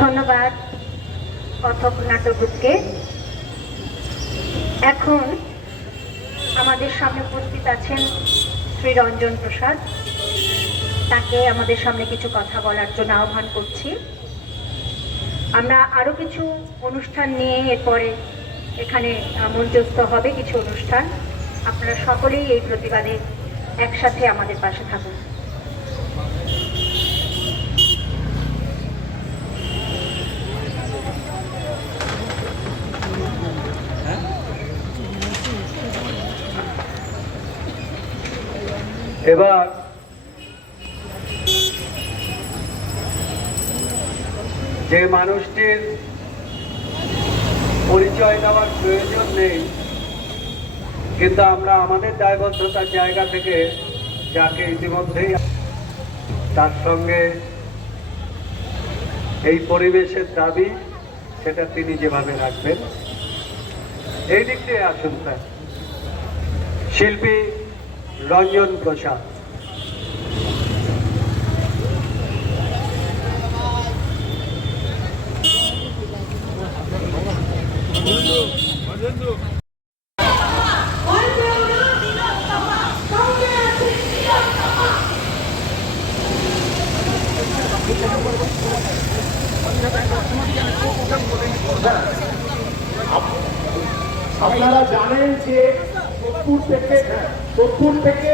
ধন্যবাদ কথক নাটক গ্রুপকে। এখন আমাদের সামনে উপস্থিত আছেন শ্রী রঞ্জন প্রসাদ। তাকে আমাদের সামনে কিছু কথা বলার জন্য আহ্বান করছি। আমরা আরো কিছু অনুষ্ঠান নিয়ে এরপরে এখানে মঞ্চস্থ হবে কিছু অনুষ্ঠান। আপনারা সকলেই এই প্রতিবাদে একসাথে আমাদের পাশে থাকুন। এবার যে মানুষটির পরিচয় দেওয়ার প্রয়োজন নেই, কিন্তু আমরা আমাদের দায়বদ্ধতার জায়গা থেকে যাকে ইতিমধ্যেই তার সঙ্গে এই পরিবেশের দাবি সেটা তিনি যেভাবে রাখবেন, এই দিক দিয়ে আসুন স্যার। শিল্পী রঞ্জন প্রসাদ। আপনারা জানেন যে 70 থেকে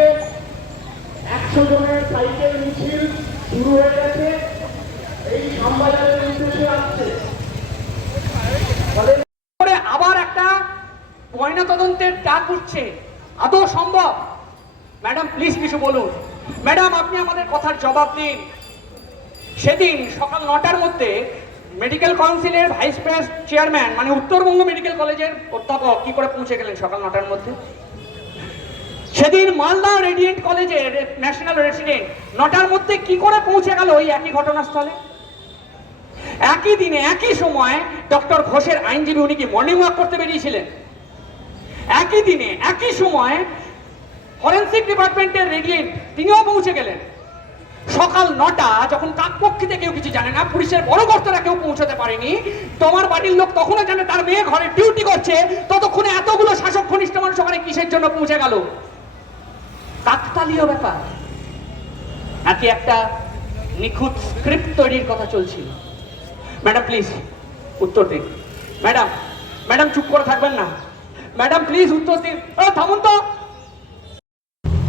100 জনের সাইকেল মিছিল শুরু হয়ে গেছে, এই শ্যামবাজারের উদ্দেশ্যে আসছে। আবার একটা ময়নাতদন্তের ডাক উঠছে, আদৌ সম্ভব? ম্যাডাম প্লিজ কিছু বলুন। ম্যাডাম আপনি আমাদের কথার জবাব দিন। সেদিন সকাল 9টার মধ্যে মেডিকেল কাউন্সিলের ভাইস চেয়ারম্যান মানে উত্তরবঙ্গ মেডিকেল কলেজের অধ্যাপক কি করে পৌঁছে গেলেন সকাল 9টার মধ্যে? সেদিন মালদা রেডিয়েন্ট কলেজের ন্যাশনাল রেসিডেন্ট 9টার মধ্যে কি করে পৌঁছে গেল ওই একই ঘটনাস্থলে? একই দিনে একই সময় ডক্টর ঘোষের আইনজীবী উনি কি মর্নিং ওয়াক করতে বেরিয়েছিলেন? একই দিনে একই সময় ফরেন্সিক ডিপার্টমেন্টের রেডিয়েন্ট তিনিও পৌঁছে গেলেন। সকাল 9টা যখন কাকপক্ষিতে কেউ কিছু জানে না, পুলিশের বড় কর্তারা কেউ পৌঁছাতে পারেনি, তোমার বাড়ির লোক তখনও জানে তার মেয়ে ঘরে ডিউটি করছে, ততক্ষণে এতগুলো শাসক ঘনিষ্ঠ মানুষ ওখানে কিসের জন্য পৌঁছে গেল? কাকতালীয় ব্যাপার নাকি একটা নিখুঁত স্ক্রিপ্ট তৈরির কথা চলছিল? ম্যাডাম প্লিজ উত্তর দিন। ম্যাডাম ম্যাডাম চুপ করে থাকবেন না। ম্যাডাম প্লিজ উত্তর দিন। থামুন তো।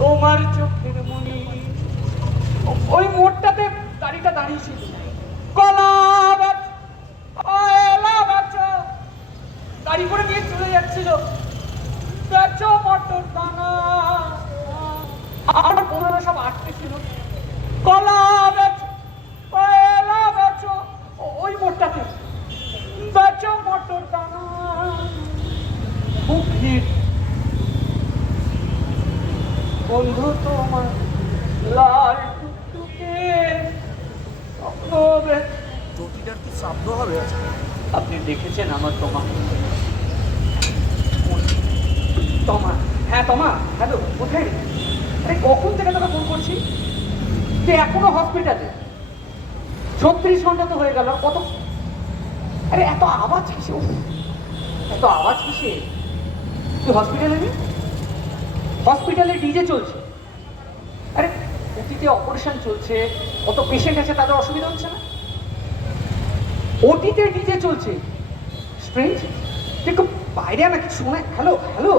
তোমার চোখের মনি ওই মোড়টাতে গাড়িটা দাঁড়িয়েছিল, কলা গাড়ি করে নিয়ে চলে যাচ্ছিল, বেচো মটর দানা। আমার বোনেরা সব আটকে ছিল, কলা বেচো ওই মোড়টাতে, বেচো মটর দানা। খুব ভিড়। বন্ধু তোমার লাল টুকটুকে আপনি দেখেছেন আমার তোমা? তোমা, হ্যাঁ তোমা, হ্যালো কোথায়? আরে কখন থেকে তোকে ফোন করছি, যে এখনো হসপিটালে। 36 ঘন্টা তো হয়ে গেল। কত? আরে এত আওয়াজ কিসে? এত আওয়াজ কিসে? তুই হসপিটালে নেই? হসপিটালে ডিজে চলছে। আরে ওটিতে অপারেশন চলছে, কত পেশেন্ট আছে, তাদের অসুবিধা হচ্ছে না? ওটিতে ডিজে চলছে। স্ট্রেঞ্জ। তুই একটু বাইরে, আমি কিছু শোনা। হ্যালো হ্যালো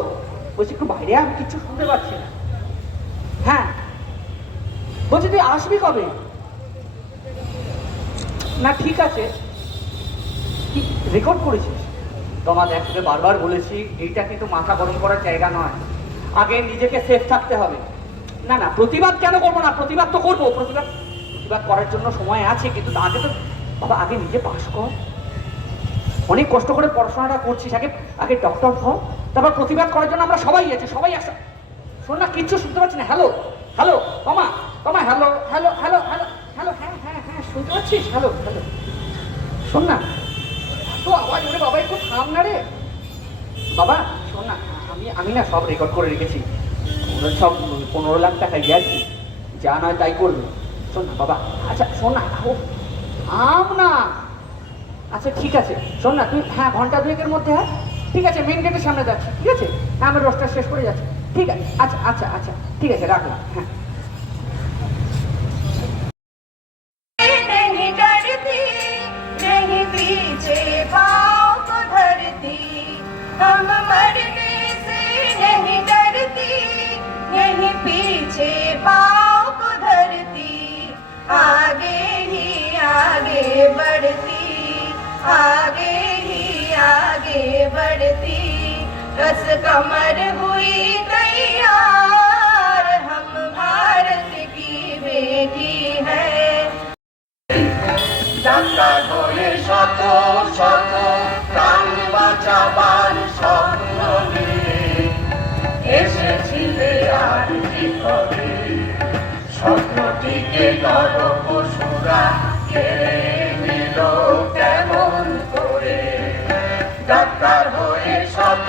বলছি, একটু বাইরে, আমি কিচ্ছু শুনতে পাচ্ছি না। হ্যাঁ বলছি তুই আসবি কবে? না ঠিক আছে। কি রেকর্ড করেছিস? তোমার দেখ, তোকে বারবার বলেছি এইটা কিন্তু মাথা গরম করার জায়গা নয়, আগে নিজেকে সেফ থাকতে হবে। না না প্রতিবাদ কেন করবো না? প্রতিবাদ তো করবো, প্রতিবাদ করার জন্য সময় আছে, কিন্তু আগে তো বাবা আগে নিজে পাস কর। অনেক কষ্ট করে পড়াশোনাটা করছিস, আগে ডক্টর হ, তারপর প্রতিবাদ করার জন্য আমরা সবাই আছি, সবাই আসো। শোন না, কিচ্ছু শুনতে পাচ্ছি না। হ্যালো হ্যালো তোমা, তোমা hello hello hello hello hello, হ্যাঁ হ্যাঁ হ্যাঁ শুনতে পাচ্ছিস? হ্যালো হ্যালো শোন না, তো আওয়াজ ওরে বাবা, একটু থাম না রে বাবা। শোন না, আমি না সব রেকর্ড করে রেখেছি, ওরা সব 15 লাখ টাকা গেছি, যা নয় তাই করবে। শোন না বাবা, আচ্ছা শোন না, থাম না, আচ্ছা ঠিক আছে, শোন না তুই, হ্যাঁ ঘন্টা দুয়েকের মধ্যে, হ্যাঁ ঠিক আছে, মেন গেটের সামনে যাচ্ছি, ঠিক আছে, হ্যাঁ আমার রোজটা শেষ করে যাচ্ছি, ঠিক আছে, আচ্ছা আচ্ছা আচ্ছা ঠিক আছে, রাখলাম, হ্যাঁ। नहीं डरती नहीं पीछे पाँव को धरती हम मरने से नहीं डरती नहीं पीछे पाँव को धरती आगे ही आगे बढ़ती आगे ही आगे बढ़ती कस कमर हुई तैयार हम भारत की बेटी है ডাক্তার হয়ে শত শত প্রাণ বাঁচাবার স্বপ্ন নিয়ে এসেছিলে আর কি করে স্বপ্নটিকে নরপশুরা কেড়ে নিল কেমন করে ডাক্তার হয়ে শত